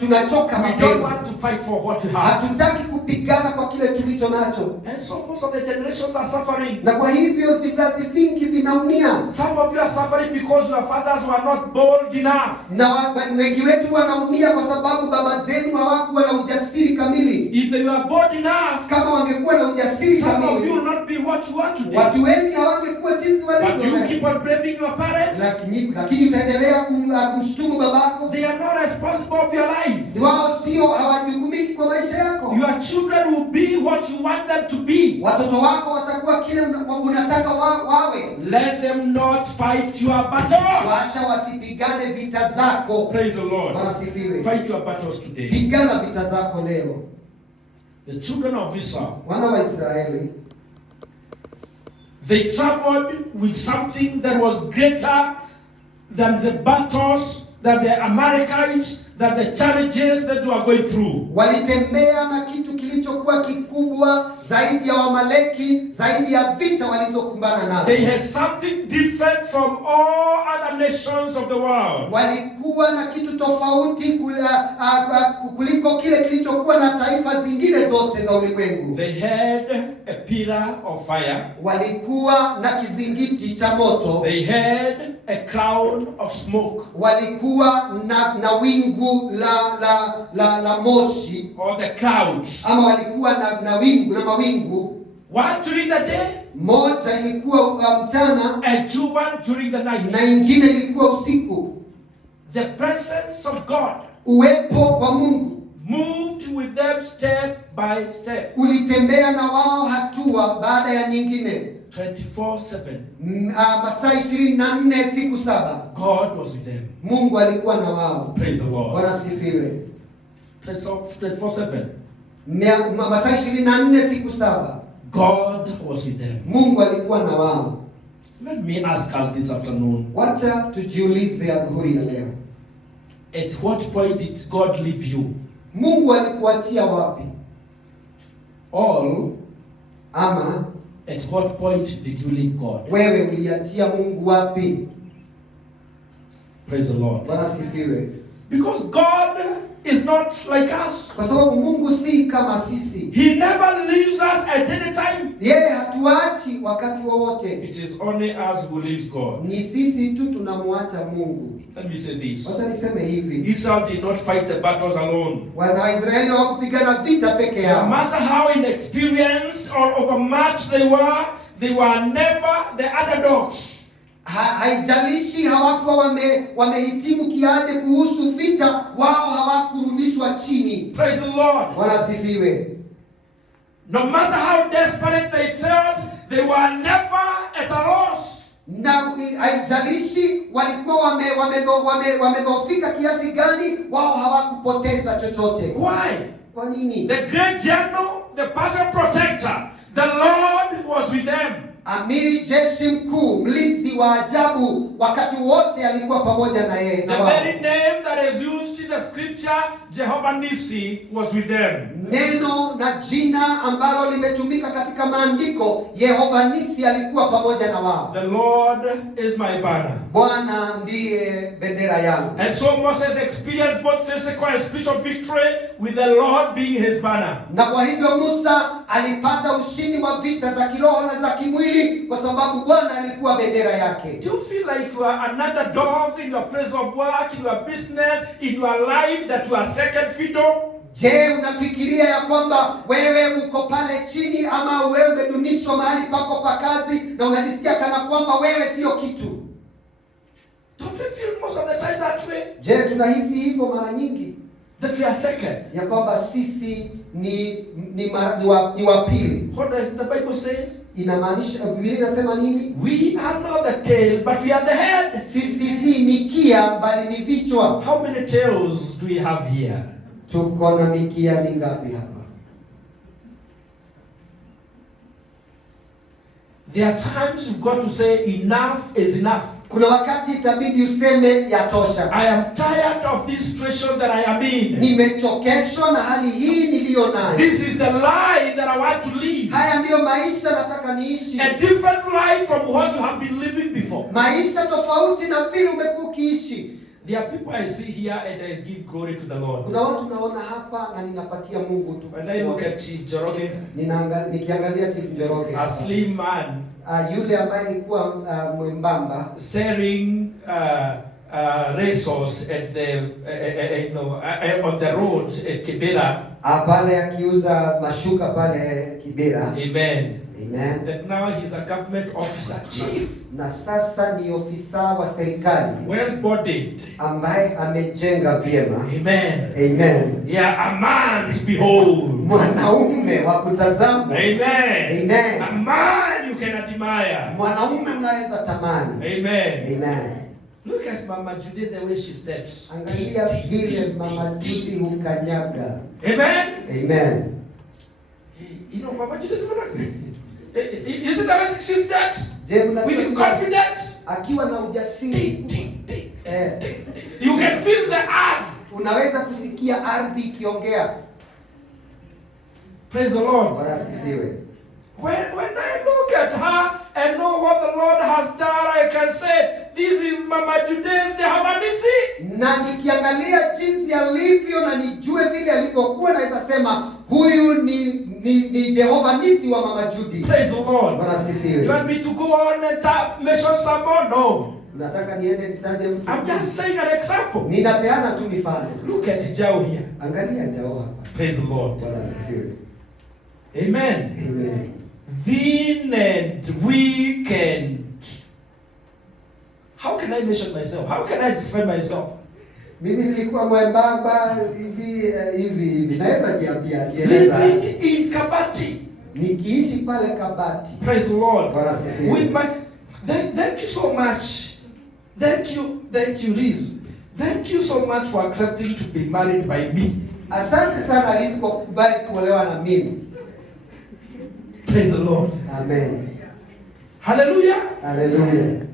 Tunachoka We don't want to fight for what we have. Hatutaki kupigana kwa kile tulicho nacho. And so most of the generations are suffering. Na kwa hivyo vizazi vingi vinaumia. Some of you are suffering because your fathers were not bold enough. Na wengi wetu wanaumia kwa sababu baba zenu hawakuwa na ujasiri kamili. If they were bold enough, kama wangekuwa na ujasiri some kamili, of you will not be what you want today. watu wengi hawangekuwa jinsi walivyo. But you keep on blaming your parents. Lakini utaendelea kumshtumu babako. They are not responsible of your life. Wao sio hawajukumiki kwa maisha yako. Your children will be what you want them to be. Watoto wako watakuwa kile unataka wawe. Let them not fight your battles. Wacha wasipigane vita zako. Praise the Lord. Wasifiwe. Fight your battles today. Pigana vita zako leo. The children of Israel, wana wa Israeli, they traveled with something that was greater than the battles, than the Amalekites, than the challenges that they were going through. Walitembea na kitu kilichokuwa kikubwa zaidi ya Wamaleki, zaidi ya vita walizokumbana nazo. They had something different from all other nations of the world. Walikuwa na kitu tofauti kuliko kile kilichokuwa na taifa zingine zote za ulimwengu. They had a pillar of fire. Walikuwa na kizingiti cha moto. They had a cloud of smoke. Walikuwa na wingu la moshi, or the clouds. Ama walikuwa na wingu na mawingu. One during the day, moja ilikuwa mchana, and one during the night. Na ingine ilikuwa usiku. The presence of God, uwepo wa Mungu, moved with them step by step. Ulitembea na wao hatua baada ya nyingine. 24/7. Masaa 24 siku 7. God was with them. Mungu alikuwa na wao. Praise the Lord. Bwana sifiwe. 24/7. Masaa 24 siku 7. God was with them. Mungu alikuwa na wao. Let me ask us this afternoon. Wacha tujiulize adhuhuri ya leo. At what point did God leave you? Mungu alikuachia wapi? All, ama at what point did you leave God? Wewe uliachia Mungu wapi? Praise the Lord. Bwana sifiwe. Because God is not like us. Kwa sababu Mungu si kama sisi. He never leaves us at any time. Yeye hatuachi wakati wowote. It is only us who leaves God. Ni sisi tu tunamwacha Mungu. Let me say this. Wacha niseme hivi. Israel did not fight the battles alone. Waisraeli hawakupigana vita peke yao. No matter how inexperienced or overmatched they were never the underdogs. Haijalishi hawakuwa wamehitimu kiaje kuhusu vita, wao hawakurudishwa chini. Praise the Lord. Bwana sifiwe. No matter how desperate they felt, they were never at a loss. Na haijalishi walikuwa wamedhoofika kiasi gani, wao hawakupoteza chochote. Why? Kwa nini? The great general, the perfect protector, the Lord was with them. Amiri jeshi mkuu, mlinzi wa ajabu, wakati wote alikuwa pamoja na yeye. The very name that is used in the scripture, Jehovah Nissi, was with them. Neno na jina ambalo limetumika katika maandiko, Yehova Nisi alikuwa pamoja na wao. The Lord is my banner. Bwana ndiye bendera yangu. And so Moses experienced both physical and spiritual victory with the Lord being his banner. Na kwa hivyo Musa alipata ushindi wa vita za kiroho na za kimwili kwa sababu Bwana alikuwa bendera yake. Do you feel like you are an underdog in your place of work, in your business, in your life, that you are second fiddle? Je, unafikiria ya kwamba wewe uko pale chini ama wewe umedunishwa mahali pako pa kazi na unajisikia kana kwamba wewe sio kitu? Don't we feel most of the time that way? Je, tunahisi hivyo mara nyingi? That we are second. Ya kwamba sisi ni wa pili. What does the Bible says? Inamaanisha, Biblia inasema nini? We are not the tail, but we are the head. Sisi si mikia bali ni vichwa. How many tails do we have here? Tuko na mikia mingapi hapa? There are times you've got to say enough is enough. Kuna wakati itabidi useme yatosha. I am tired of this situation that I am in. Nimechokeshwa na hali hii niliyo nayo. This is the life that I want to live. Haya ndiyo maisha nataka niishi. A different life from what you have been living before. Maisha tofauti na vile umekuwa ukiishi. There are people I see here and I give glory to the Lord. Kuna watu naona hapa na ninapatia Mungu tu. When I look at Chief Njoroge, nikiangalia Chief Njoroge, a slim man, yule ambaye alikuwa mwembamba, selling resources at the on the road at Kibera. Pale akiuza mashuka pale Kibera. Amen. Amen. That now he's a government officer, chief. Na sasa ni ofisa wa serikali. Well bodied. Ambaye amejenga vyema. Amen. Amen. Yeah, a man to behold. Mwanaume wa kutazama. Amen. Amen. A man you can admire. Mwanaume unaweza tamani. Amen. Amen. Look at Mama Judy, the way she steps. Angalia vile Mama Judy hukanyaga. Amen. Amen. You know, Mama Judy is isn't that way she steps? With confidence. Akiwa na ujasiri. You can feel the earth. Unaweza kusikia ardhi ikiongea. Praise the Lord. Bwana asifiwe. When I look at her and know what the Lord has done, I can say, this is Mama Judy's Jehovah Nissi. Na nikiangalia jinsi alivyo na nijue vile alivyokuwa, naweza sema huyu ni Jehovah Nissi wa Mama Judy. Praise the Lord. Bwana asifiwe. You want me to go on and mention someone? No. Nataka niende nitaje mtu. I'm just saying an example. Ninapeana tu mifano. Look at Jao here. Angalia Jao hapa. Praise the Lord. Bwana asifiwe. Amen. Amen. Thin and weekend. How can I measure myself? How can I describe myself? Mimi nilikuwa mwembamba hivi. Naweza jieleza. Living in Kabati. Nikiishi pale Kabati. Praise the Lord. Bwana asifiwe. With my thank you so much. Thank you, Liz. Thank you so much for accepting to be married by me. Asante sana Liz kwa kukubali kuolewa na mimi. Praise the Lord. Amen. Hallelujah. Hallelujah.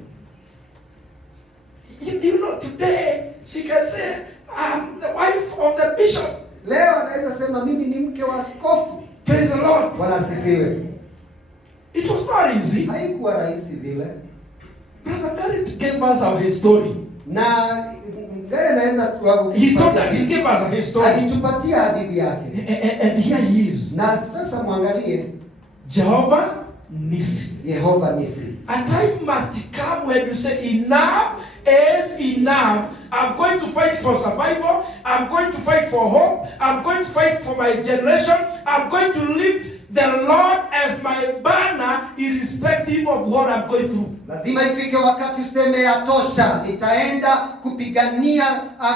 You know, today she can say, I'm the wife of the bishop. Leo anaweza sema mimi ni mke wa askofu. Praise the Lord. Bwana asifiwe. It was not easy. Haikuwa rahisi vile. Brother Garrett gave us his story. Na Gare anaweza he gave us his story. Alitupatia hadithi yake. And here he is. Na sasa mwangalie Jehovah Nisi. Yehova Nisi. A time must come when you say enough is enough. I'm going to fight for survival. I'm going to fight for hope. I'm going to fight for my generation. I'm going to lift the Lord as my banner irrespective of what I'm going through. Lazima ifike wakati useme yatosha. Nitaenda kupigania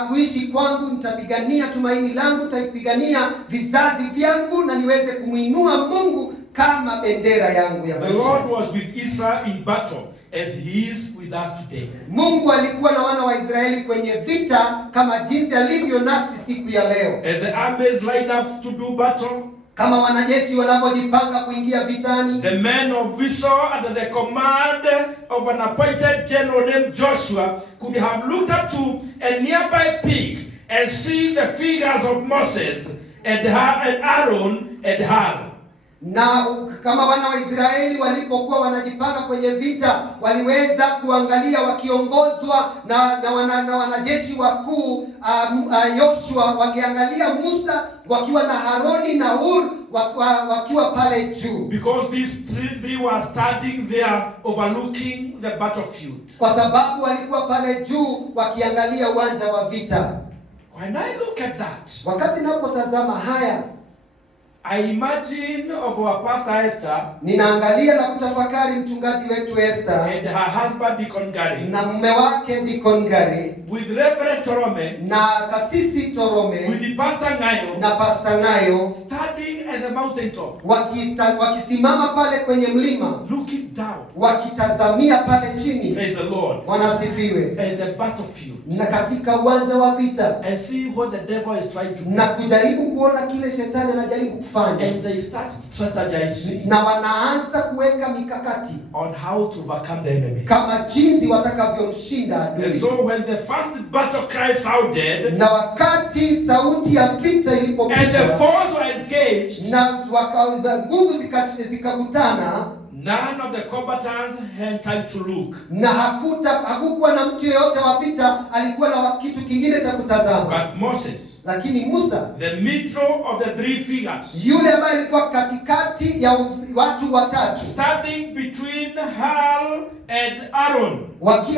kuishi kwangu, nitapigania tumaini langu, nitapigania vizazi vyangu na niweze kumuinua Mungu kama bendera yangu ya maisha. The Lord was with Israel in battle as he is with us today. Mungu alikuwa na wana wa Israeli kwenye vita kama jinsi alivyo nasi siku ya leo. As the armies line up to do battle, kama wanajeshi wanavyojipanga kuingia vitani, the men of Vishal under the command of an appointed general named Joshua could have looked up to a nearby peak and see the figures of Moses and Aaron and Hur. Na kama wana wa Israeli walipokuwa wanajipanga kwenye vita, waliweza kuangalia wakiongozwa na wanajeshi wakuu Yoshua, wakiangalia Musa wakiwa na Haroni na Hur wakiwa pale juu. Because these three were standing there overlooking the battlefield. Kwa sababu walikuwa pale juu wakiangalia uwanja wa vita. When I look at that, wakati napotazama haya, I imagine of our pastor Esther, ninaangalia na kutafakari mchungaji wetu Esther and her husband Deacon Gary, na mume wake Deacon Gary, with Reverend Torome, na kasisi Torome, with the pastor Ngayo, na pastor Ngayo, standing at the mountain top, wakisimama pale kwenye mlima, looking down, wakitazamia pale chini. Praise the Lord. Bwana asifiwe. And the battlefield, na katika uwanja wa vita, and see what the devil is trying to do, na kujaribu kuona kile shetani anajaribu kufanya. And they start strategizing, na wanaanza kuweka mikakati on how to overcome the enemy, kama jinsi watakavyomshinda adui. And so when the first battle cry sounded, na wakati sauti ya vita ilipopigwa, and the foes were engaged, na nguvu zikakutana, none of the combatants had time to look. Na hakukuwa na mtu yeyote wa vita alikuwa na kitu kingine cha kutazama. But Moses, lakini Musa, the middle of the three figures, yule ambaye alikuwa katikati ya watu watatu, standing between Hur and Aaron,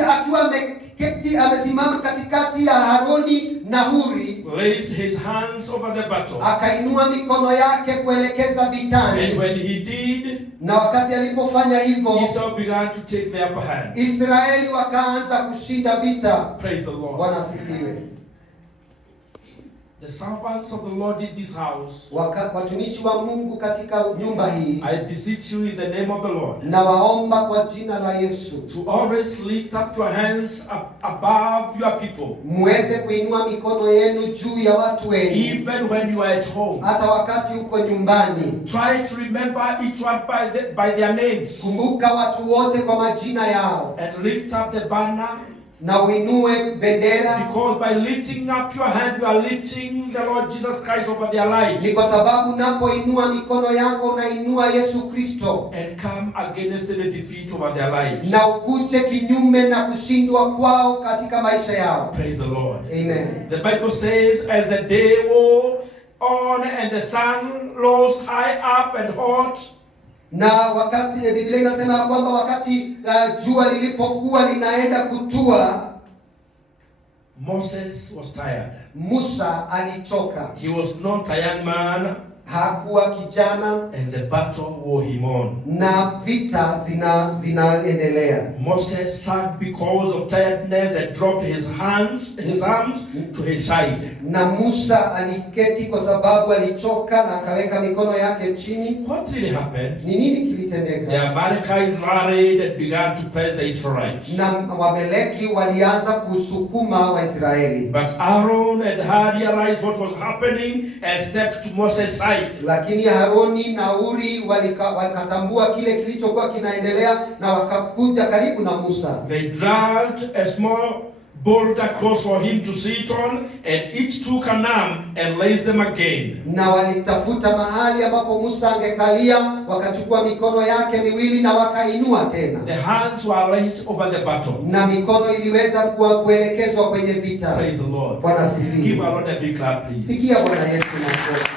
akiwa ameketi amesimama katikati ya Haroni na Huri, raised his hands over the battle, akainua mikono yake kuelekeza vitani. And when he did, na wakati alipofanya hivyo, Israel began to take the upper hand. Israeli wakaanza kushinda vita. Praise the Lord. Bwana asifiwe. The servants of the Lord in this house, watumishi wa Mungu katika nyumba hii, I beseech you in the name of the Lord, na waomba kwa jina la Yesu, to always lift up your hands above your people, muweze kuinua mikono yenu juu ya watu wenu, even when you are at home. hata wakati uko nyumbani. Try to remember each one by their names. Kumbuka watu wote kwa majina yao, and lift up the banner, na uinue bendera, because by lifting up your hand you are lifting the Lord Jesus Christ over their lives. Ni kwa sababu unapoinua mikono yako unainua Yesu Kristo, and come against the defeat over their lives. na ukuje kinyume na kushindwa kwao katika maisha yao. Praise the Lord. Amen. The Bible says, as the day wore on and the sun rose high up and hot, na wakati Biblia inasema kwamba wakati jua lilipokuwa linaenda kutua, Moses was tired. Musa alichoka. He was not a young man, hakuwa kijana, and the battle wore him on. na vita zinaendelea. Moses sat because of tiredness and dropped his arms to his side. Na Musa aliketi kwa sababu alichoka na akaweka mikono yake chini. What really happened? Ni nini kilitendeka? The Amalekites rallied and began to press the Israelites. Na Wameleki walianza kusukuma Waisraeli. But Aaron and Hur realized what was happening and stepped to Moses' side. Lakini Haroni na Huri walikatambua kile kilichokuwa kinaendelea na wakakuja karibu na Musa. They dragged a small boulder cross for him to sit on, and each took an arm and raised them again. Na walitafuta mahali ambapo Musa angekalia, wakachukua mikono yake miwili na wakainua tena. The hands were raised over the battle. Na mikono iliweza kuelekezwa kwenye vita. Praise the Lord. Bwana asifiwe. Give our Lord a big clap, please. Pigia Bwana Yesu makofi.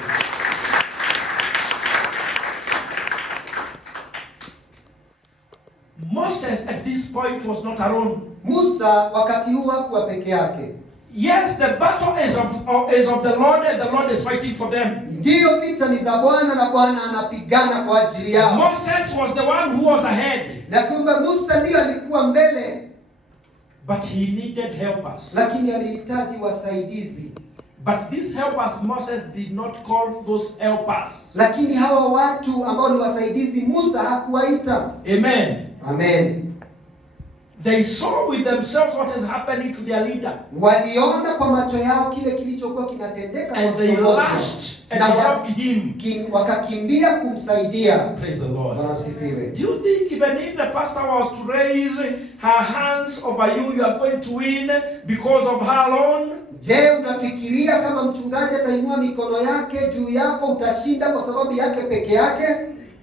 Moses at this point was not alone. Musa wakati huu hakuwa peke yake. Yes, the battle is of the Lord, and the Lord is fighting for them. Ndiyo, vita ni za Bwana na Bwana anapigana kwa ajili yao. Moses was the one who was ahead. Na kumbe Musa ndiyo alikuwa mbele. But he needed helpers. Lakini alihitaji wasaidizi. But these helpers, Moses did not call those helpers. Lakini hawa watu ambao ni wasaidizi Musa hakuwaita. Amen. Amen. They saw with themselves what is happening to their leader. Waliona kwa macho yao kile kilichokuwa kinatendeka, and they rushed and helped him. Wakakimbia kumsaidia. Praise the Lord. Asifiwe. Do you think even if the pastor was to raise her hands over you, you are going to win because of her alone? Je, unafikiria kama mchungaji atainua mikono yake juu yako utashinda kwa sababu yake peke yake?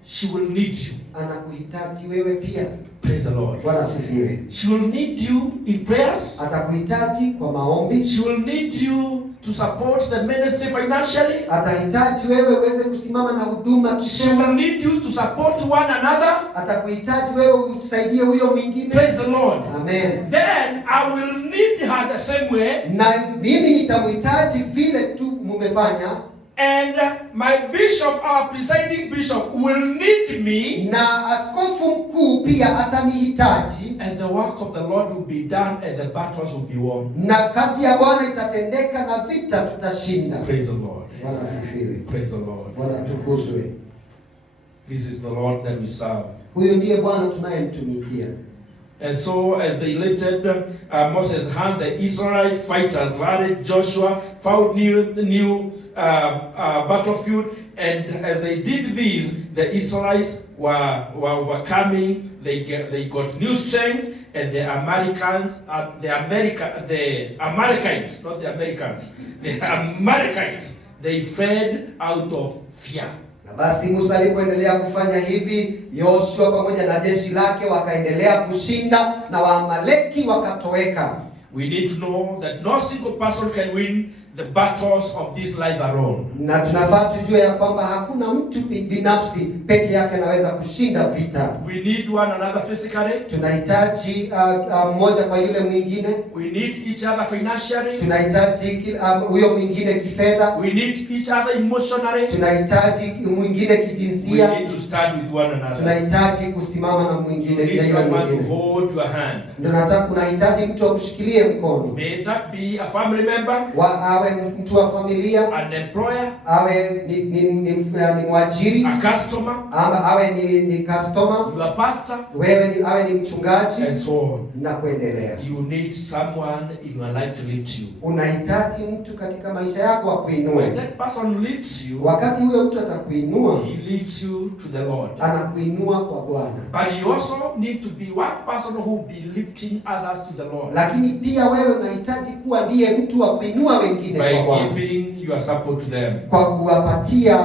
She will need you. Anakuhitaji wewe pia. Praise the Lord. Bwana asifiwe. She will need you in prayers. Atakuhitaji kwa maombi. She will need you to support the ministry financially. Atahitaji wewe uweze kusimama na huduma kifedha. She will need you to support one another. Atakuhitaji wewe usaidie huyo mwingine. Praise the Lord. Amen. Then I will need her the same way. Na mimi nitamhitaji vile tu mumefanya. And my bishop, our presiding bishop, will need me. Na askofu mkuu pia atanihitaji. And the work of the Lord will be done and the battles will be won. Na kazi ya Bwana itatendeka na vita tutashinda. Praise the Lord. Bwana asifiwe. Praise the Lord. Bwana tukuzwe. This is the Lord that we serve. Huyo ndiye Bwana tunayemtumikia. And so as they lifted Moses' hand, the Israelite fighters rallied. Joshua found new battlefield, and as they did this, the Israelites were overcoming. They got new strength, and the Amalekites, they fled out of fear. Basi Musa alipoendelea kufanya hivi, Yoshua pamoja na jeshi lake wakaendelea kushinda na Waamaleki wakatoweka. We need to know that no single person can win the battles of this life alone. Na tunafaa tujue ya kwamba hakuna mtu binafsi peke yake anaweza kushinda vita. We need one another physically. Tunahitaji mmoja kwa yule mwingine. We need each other financially. Tunahitaji huyo mwingine kifedha. We need each other emotionally. Tunahitaji mwingine kijinsia. We need to stand with one another. Tunahitaji kusimama na mwingine. We need someone to hold your hand. Ndio nataka kunahitaji mtu akushikilie mkono. May that be a family member. Awe mtu wa familia, an employer, awe ni mwajiri, a customer, ama awe ni customer, your pastor, wewe awe ni mchungaji, and so on. Na kuendelea. You need someone in your life to lift you. Unahitaji mtu katika maisha yako akuinue. When that person lifts you, wakati huyo mtu atakuinua, he lifts you to the Lord. Anakuinua kwa Bwana. But you also need to be one person who will be lifting others to the Lord. Lakini pia wewe unahitaji kuwa ndiye mtu wa kuinua wengine by kwa Bwana. Giving your support to them. Kwa kuwapatia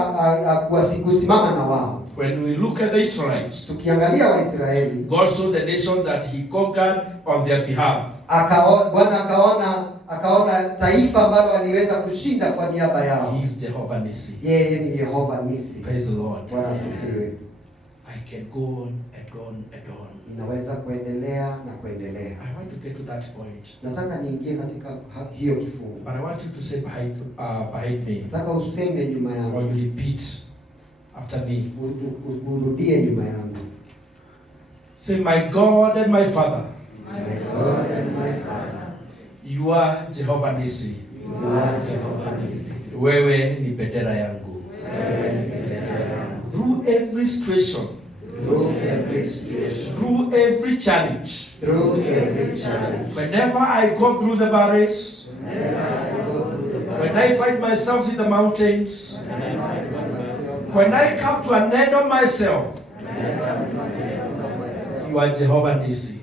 kusimama na wao. When we look at the Israelites, tukiangalia Waisraeli, God saw the nation that he conquered on their behalf. Bwana akaona taifa ambalo aliweza kushinda kwa niaba yao. He is Jehovah Nissi. Yeye ni Yehova Nisi. Praise the Lord. Bwana asifiwe. I can go on and on and on. Ninaweza kuendelea na kuendelea. I want to get to that point. Nataka niingie katika hiyo kifungu. But I want you to say behind me. Nataka useme nyuma yangu. Or you repeat after me. Urudie nyuma yangu. Say, my God and my Father. My God and my Father. You are Jehovah Nissi. You are Jehovah Nissi. Wewe ni bendera yangu. Wewe ni bendera yangu. Through every situation. Through every situation. Through every challenge. Through every challenge. Whenever I go through the valleys. Whenever I go through the valleys. When I find myself in the mountains. When I come to an end of myself. You are Jehovah Nissi.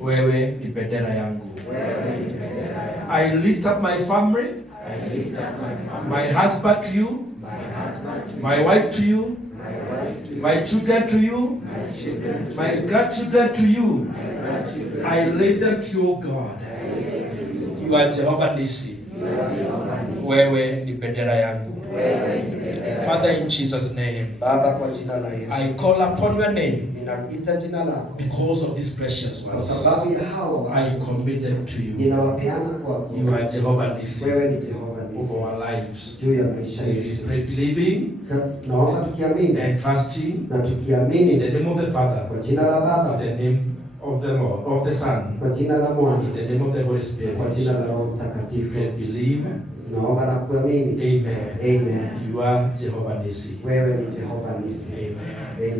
Wewe ni bendera yangu. I lift up my family, my husband to you, my wife to you, my children to you, my grandchildren to you. I lay them to you, God. You are Jehovah Nisi. Wewe ni bendera yangu. Father, in Jesus' name, Baba, kwa jina la Yesu, I call upon your name ninakuita jina lako because of these precious kwa ones. sababu ya hawa I watu commit them to you. ninawapeana kwako. You are Jehovah Nisi Wewe ni Jehova of Nisi our lives. juu ya maisha We yetu. pray believing Naomba tukiamini and trusting na in tukiamini the name of the Father, kwa jina la in Baba, the name of the Lord, of the Son, kwa jina la Mwana, in the name of the Holy Spirit. kwa jina la Roho We Mtakatifu. pray believe. Naomba na kuamini. Amen. Amen. You are Jehovah Nisi. Wewe ni Jehova Nisi. Amen. Amen.